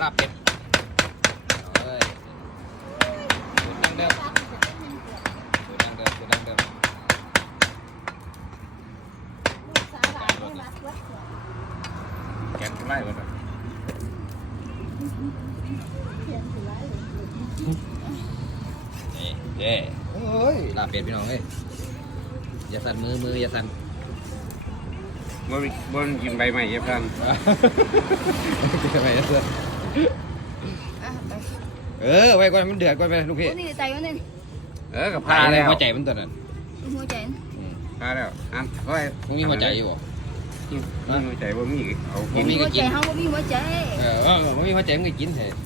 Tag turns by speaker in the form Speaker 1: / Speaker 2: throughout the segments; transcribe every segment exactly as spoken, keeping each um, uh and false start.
Speaker 1: ลาบเป็ดเอ้ยสูตรดั้งเดิมสูตรดั้งเดิมสูตรดั้งเดิมแกงไล่หมดเลยนี่เย้เฮ้ยลาบเป็ดพี่น้องเฮ้ยอย่าสั่นมือมืออย่าสั่น
Speaker 2: บนบนกินใบใหม่เยอะพัน
Speaker 1: กินใบนะเพื่อนเออไว้ก่อนมันเดือดก่อนไปลูกพี่
Speaker 3: นี่ใจวะนี่
Speaker 2: เออกับพาแล้ว
Speaker 1: หัวใจมันตัวนั้น
Speaker 3: หัวใจ
Speaker 2: พาแล้วอันก็
Speaker 1: มึงมีหัวใจอยู่บ่
Speaker 2: มีหัวใจว่ามีเอา
Speaker 1: บ่มีก็กิน
Speaker 3: เขาบ่มีหัวใจ
Speaker 1: เออเออบ่มีหัวใจมึงก็กินเถอะ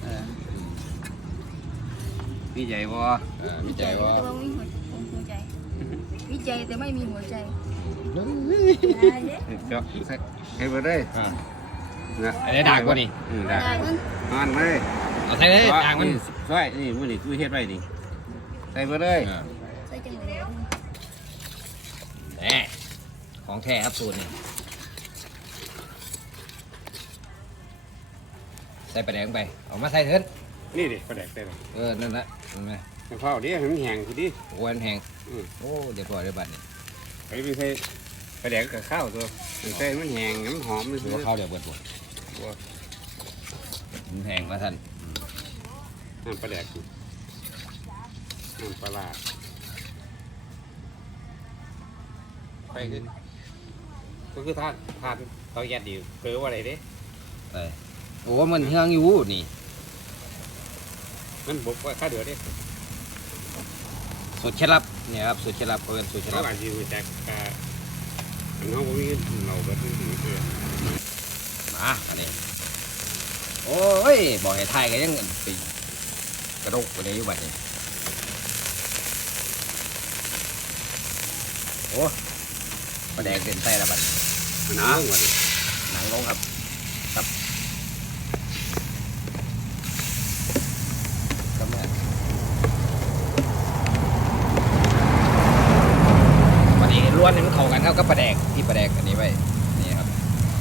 Speaker 2: มีใจบ่
Speaker 1: เออมีใจบ่
Speaker 3: แต่ว่ามีหัวใจมีใจแต่ไม่มีหัวใจ
Speaker 2: เจาะให้ไปได้
Speaker 1: นะไอ้ด่างกว่านี่
Speaker 2: ด่างมันไม่
Speaker 1: เอาใส่เลยด่างมัน
Speaker 2: ใช่นี่มันนี่คือเฮ็ดไรนี่ใส่ไปเลย
Speaker 3: ใส่จังเลย
Speaker 1: แหมของแท้ครับสูตรนี่ใส่ปลาแดงไปเอามาใส่เถิน
Speaker 2: นี่ดิปลาแดงใส่เลย
Speaker 1: เออนั่นแหละนั่นไหม
Speaker 2: เผาดิให้มันแห้งคือดิ
Speaker 1: โอ้ยแห้งโอ้เดี๋ยวพอเดี๋ยวบัดนี่
Speaker 2: ไปไปใส่ปลาแดงกับข้าวตัวใส่มันแห้งมันหอมมัน
Speaker 1: คือข้าวเดี๋ยวเบิดปวดมันแห้งมาท่าน
Speaker 2: น้ำปลาแดกน้ำปลาไปขึ้นก็คือทานทานเตาแก๊สดีเกลือว่าอะไรเด้
Speaker 1: ไปโอ้มันเฮืองอยู่นี่
Speaker 2: มันบกว่าข้าเดือดเด้
Speaker 1: สูตรเคล็ดลับเนี่ยครับสูตรเคล็ดลับเพื่อนสูตรเคล็ดลับ
Speaker 2: อาจจะอยู่จากอันน้องผมมีเราแบบนี้เพื่อน
Speaker 1: มาอันนี้โอ้ยบอกให้ไทยก็ยังไปกระโดดไปในยุคบัดนี้โอ้ประแดงเป็นไส้ละบัด
Speaker 2: หนังลง
Speaker 1: หนังลงครับครับวันนี้ล้วนให้มันเข้ากันครับกับปลาแดกที่ปลาแดกอันนี้ไว้นี่ครับ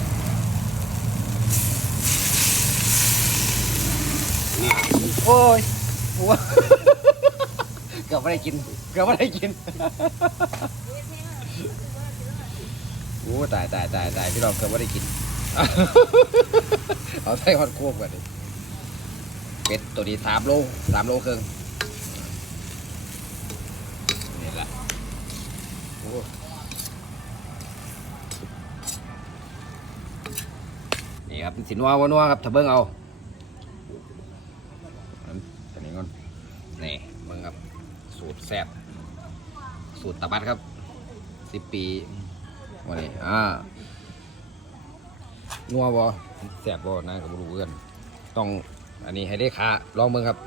Speaker 2: นี่
Speaker 1: โอ้ยโอ้เกือบไม่ได้กินเกือบไม่ได้กินโอ้ตายตายตายตายพี่น้องเกือบไม่ได้กินเอาใส่ฮอตโค้กก่อนดิเป็ดตัวนี้สามโลสามโลครึ่งนี่แหละโอ้นี่ครับสินัวนัวครับถ้าเบิ้งเอาอันนี้ก่อนนี่เบิ้งครับสูตรแซ่บสูตรตะบัดครับสิบปีวันนี้อ่านัวบ่แซ่บบ่นะกับรู้เพื่อนต้องอันนี้ให้ได้ขาลองเบิ้งครับ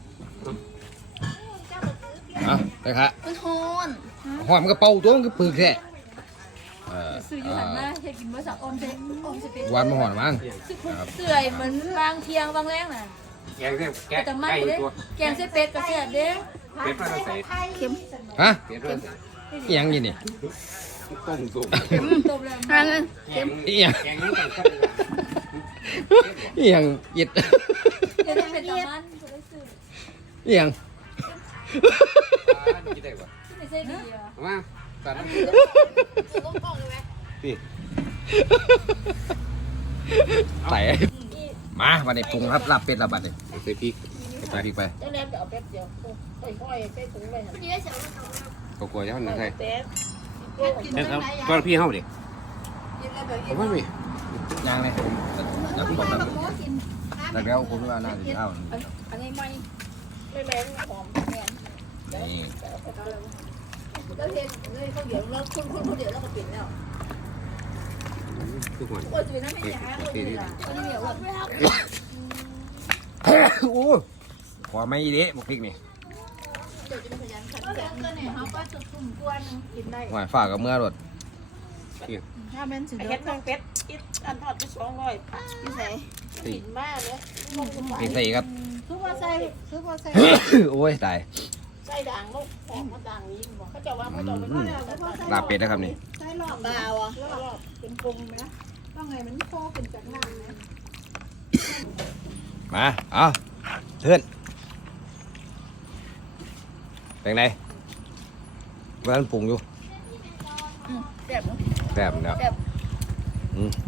Speaker 1: อ่ะได้ขา
Speaker 3: มันฮอน
Speaker 1: หอมมันก็เป่าตัวมันก็ปึกแท้
Speaker 3: ซื้ออยู่หันมาเฮ็ดกินบ่สักออมเซ็นออมสิเป็น
Speaker 1: วันมาหอนมั้ง
Speaker 3: เสื่อยเหมือนบางเที่ยงบางแรงน่ะ
Speaker 2: แกงเส้นแกงไก่ตัว
Speaker 3: แกงเส้นเป็ดก็แซ่บเด้
Speaker 2: เป็ดมันใส่
Speaker 3: เค็ม
Speaker 1: ฮะ
Speaker 2: เป็ดมัน
Speaker 1: อีหยังนี่นี่
Speaker 2: ต้มสุก
Speaker 3: ต้มแล้วอ่างั้นเค็ม
Speaker 1: อีหยัง
Speaker 2: แกงนี่กันครับ
Speaker 1: อีหยังยิด
Speaker 3: เป็ดเป็นตะมัน
Speaker 1: อีหยัง
Speaker 2: กินได้ปะ
Speaker 3: ไม่ใช่ดีอ่ะ
Speaker 2: มาตัดน้ำ
Speaker 3: ต้องกล้องเลยไหม
Speaker 2: พี่
Speaker 1: ใส่มาวันนี้ปรุงครับลาบเป็ดลาบบัดนี่
Speaker 2: ใส่พริก
Speaker 1: ใส่พริกไป
Speaker 3: จะแลมจะเอาเป็ดเดียวค่อยๆใส่ถุงเลยนี่ได้เสียง
Speaker 2: ก็กลัวจะทำยังไง
Speaker 3: เป็ด
Speaker 2: ก็พี่เฮาดิผมไม่มี
Speaker 1: ย่างเลยแล้วผมแบบแล้วแล้วผมว่าน่าจะเข้า
Speaker 3: อันนี้ไม่ไม่แรงหอมแม่
Speaker 1: นี่
Speaker 3: แล้วเห็นเลยเขาเดี๋ยวแล้วคุณคุณเดี๋ยวแล้วก็ปิดแล้ว
Speaker 2: ทุกคน
Speaker 3: โอ้ยน้ำไม่ยาเลยอ่ะอันนี้เหนียว
Speaker 1: อ่ะโอ้ขอไม่เด้บุกพริกนี่
Speaker 3: เดี๋ยวจะเป็นพยานขัดแย้งกันเนี่ยเขาก็จะสุ่มกวนกินได้
Speaker 1: หวานฝากกับเมื่อรถ
Speaker 3: ถ้าเป็นสุดยอดแมงเป็ดอิดอันทอดไปสองร้อยพี่ใส่กินมากเลย
Speaker 1: พี่ใส่ครับ
Speaker 3: ซื้อว่าใส่ซื้อว่าใส่
Speaker 1: โอ้ยตาย
Speaker 3: ใส่ด่างลูกหอมมาด่างนี้บอกเขาจะว่าเขาจะ
Speaker 1: ลาเป็ดนะครับนี่
Speaker 3: ใส่หลอดดาวอ่ะหลอดเป็นกลมไหมต้องไงมันโค้เป็นจากหน้าไหม
Speaker 1: มาเอาเทือนเป็นไงวันนั้นปรุงอยู่
Speaker 3: แซ่บ
Speaker 1: แซ่บเนาะ
Speaker 3: แซ่บ
Speaker 1: อืม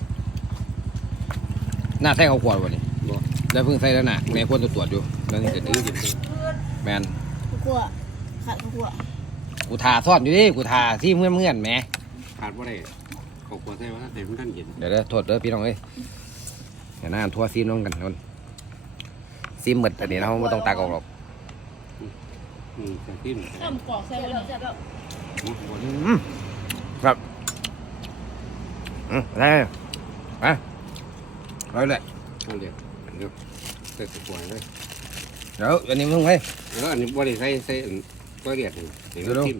Speaker 1: หน้าแท่งเอาขวดวะนี่
Speaker 2: บ่
Speaker 1: แล้วเพิ่งใส่แล้วน่ะในควรตรวจอยู่เรื่องจะดื้อแมน
Speaker 3: กลัวขาดกลัว
Speaker 1: กูทาซ่อนอยู่ดิกูทาที่เมื่อนเมื่อนๆแหม
Speaker 2: ขาดบ่ได้ขอบคุณใช่ว่าแต่มันท่านเห็น
Speaker 1: เดี๋ยวเด้อโทษเด้อพี่น้องเอ้ยเดี๋ยวหน้าทัวร์ซีมน้องกันคนซีมหมดแต่นี้เราไม่ต้องตักออกหรอก
Speaker 2: อืมแต่ที่
Speaker 3: ต้มกรอกใส่เลยแซ่บแล้ว
Speaker 1: อืมครับอืมอะไรอ่ะร้อยเลย
Speaker 2: เขาเรียกเดี๋ยวใส่ตัวเลย
Speaker 1: เดี๋ยวอันนี้มึงไป
Speaker 2: แล้วอันนี้บ่ได้ใส่ใส่ก็เรียกเห็นเห็นทิม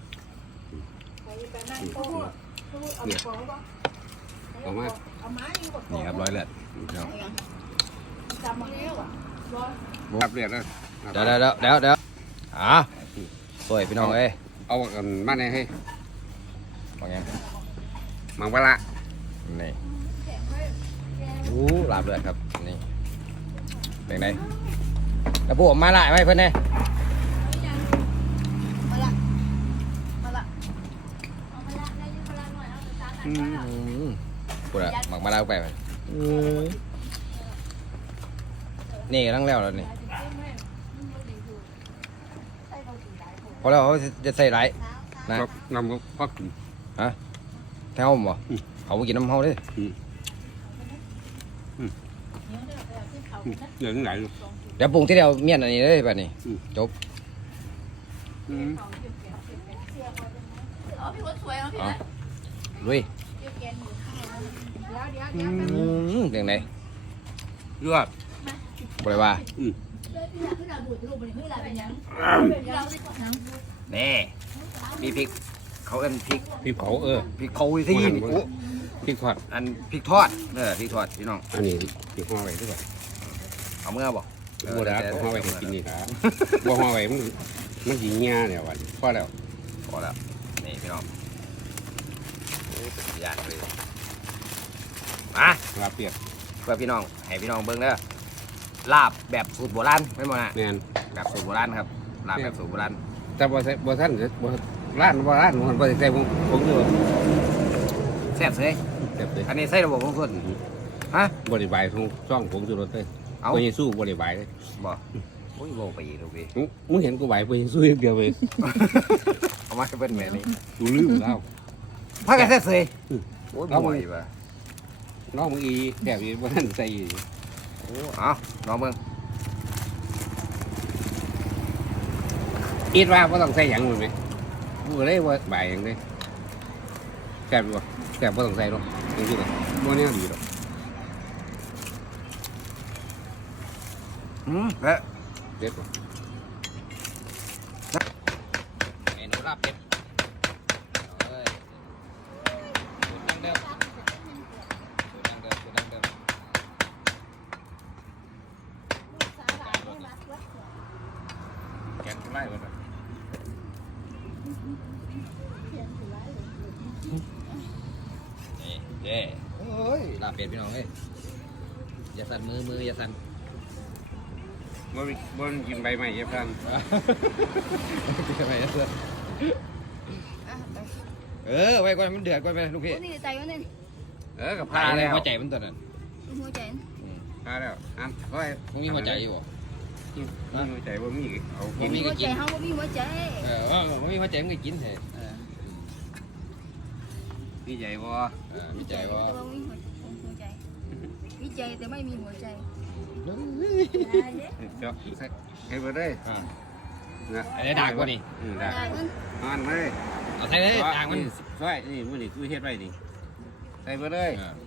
Speaker 2: ออกมา
Speaker 1: นี่ครับร้อยเลยเดี๋ยว
Speaker 3: จำมาแล้ว
Speaker 2: ครับเรียกแล้ว
Speaker 1: เดี๋ยวเดี๋ยวเดี๋ยวเดี๋ยวอ่ะสวยพี่น้องเอ้ย
Speaker 2: เอากันมาในให้
Speaker 1: ว่าไง
Speaker 2: มังปลา
Speaker 1: นี่อู้ลาบเลือดครับนี่เป็นไงแล้วพวกผมมาละไว้เพื่อนเนี่ย
Speaker 3: มาละมาละ
Speaker 2: อืม
Speaker 1: พูดอะหมักมาแล้วไปไปนี่ตั้งแล้วแล้วนี่พอแล้วเขาจะใส่ไรนะครับ
Speaker 2: นำก็พัก
Speaker 1: แถวผมบ่เขาไปกินน้ำเขาดิ
Speaker 2: เดี๋ยวไหน
Speaker 1: เดี๋ยวปรุงที่เดียวเมียนอันนี้เลยแบบนี้จบ
Speaker 2: อืม
Speaker 3: อ๋อพี่คนสวยเนาะพี่
Speaker 1: เอา
Speaker 3: นะ
Speaker 1: ลุย
Speaker 3: เดี๋ยวเดี๋ยวเดี๋ยว
Speaker 1: อืมเรื่องไหน
Speaker 2: ยอด
Speaker 1: บริว่า
Speaker 2: อืม
Speaker 1: นี่มีพริกเขาเอิ้นพริก
Speaker 2: พี่เผาเออ
Speaker 1: พริกเขาที่นี่โอ้
Speaker 2: พี่ทอด
Speaker 1: อันพริกทอดเออพริกทอดพี่น้อง
Speaker 2: อันนี้พี่ห่อไว้ด้วย
Speaker 1: เอาเมื่อบอก
Speaker 2: บัวดาก็ห่อไว้ให้กินนี่นะบัวห่อไว้มันมันหิเงี้ยเนี่ยวันพอแล้ว
Speaker 1: พอแล้วนี่พี่น้องโอ้เป็นยากเลยมา
Speaker 2: ลาเปียก
Speaker 1: เพื่อพี่น้องให้พี่น้องเบิ่งเด้อลาบแบบสูตรโบราณไม่หมดนะ
Speaker 2: แมน
Speaker 1: แบบสูตรโบราณครับลาบแบบสูตรโบราณ
Speaker 2: แต่บ่ใส่บ่ท่านบ่ร้านบ่ร้านมันบ่ได้ใส่ผมผมอยู่
Speaker 1: แซ่บเลย
Speaker 2: เต็มเลย
Speaker 1: อันนี้ใส่ระบบของคนฮะ
Speaker 2: บริบายของช่องผมอยู่รถเลย
Speaker 1: เอา
Speaker 2: พระเยซูบริบายเลย
Speaker 1: บอกโอ้ยโบไปอีกลูกพี่
Speaker 2: มึงมึงเห็นกูไหวพระเยซูอย่างเดียวเลย
Speaker 1: เอามาให้เบิ้ลแม่นี่
Speaker 2: กูลืมแล้ว
Speaker 1: พักกันแซ่บเลย
Speaker 2: อืม
Speaker 1: โอ้ย
Speaker 2: เอา
Speaker 1: บ่
Speaker 2: มา
Speaker 1: อยว่ะ
Speaker 2: น้องมึงอีแอบอีบ่ท่านใส่อี
Speaker 1: โอ้เอาน้องเบิ่ง
Speaker 2: อีดว่าบ่ต้องใส่หยังเลยไหมกูเลยว่าบ่ายหยังเลยแซ่บบ่แซ่บบ่ต้องใส่หรอกจริงๆเลยบ่แนวดีหรอก
Speaker 1: อืมและ
Speaker 2: เด็ดบ่
Speaker 1: เมนูลาบเป็ดเอาเลยสูตรดั้งเดิมสูตรดั้งเดิมสูตรดั้งเดิมแกงไล่ไปเลยนี่เย้โอ้ยลาบเป็ดพี่น้องเอ้ยอย่าสั่นมือมืออย่าสั่น
Speaker 2: บ่มีบ่มีกินใบไม้เย็บกัน
Speaker 1: ทำไมนะเพื่อนเออไว้ก่อนมันเดือดก่อนไปลูกพี่
Speaker 3: นี่ใจวะนี่
Speaker 2: เออกับ
Speaker 1: พา
Speaker 2: พา
Speaker 1: แล้
Speaker 2: แล้ว ว
Speaker 1: หัวใจมันตอนนั้น
Speaker 3: หัวใจ
Speaker 2: พาแล้วอันค่อย
Speaker 1: มึงมีหัวใจอยู่บ่
Speaker 2: มีหัวใจบ่มีเอา
Speaker 1: บ่มี
Speaker 3: หัวใจเฮาบ่มีหัวใจ
Speaker 1: เออว่ามึงมีหัวใจมึงก็กินเถอะ
Speaker 2: มีใจบ่
Speaker 1: เออมีใจว่า
Speaker 3: แต่ว่ามีหัวใจมีใจแต่ไม่มีหัวใจ
Speaker 2: เจาะใส่ให้เบ่ได้
Speaker 1: อ่า
Speaker 2: นะ
Speaker 1: อันนี้ด่างกว่านี่
Speaker 2: อืมด่าง
Speaker 3: ได้มัน
Speaker 2: อ่านเลย
Speaker 1: เอาใส่เลยด่างมัน
Speaker 2: ช่วยนี่มื้อนี้กูเฮ็ดไว้นี่ใส่เบ่ได้
Speaker 1: เออ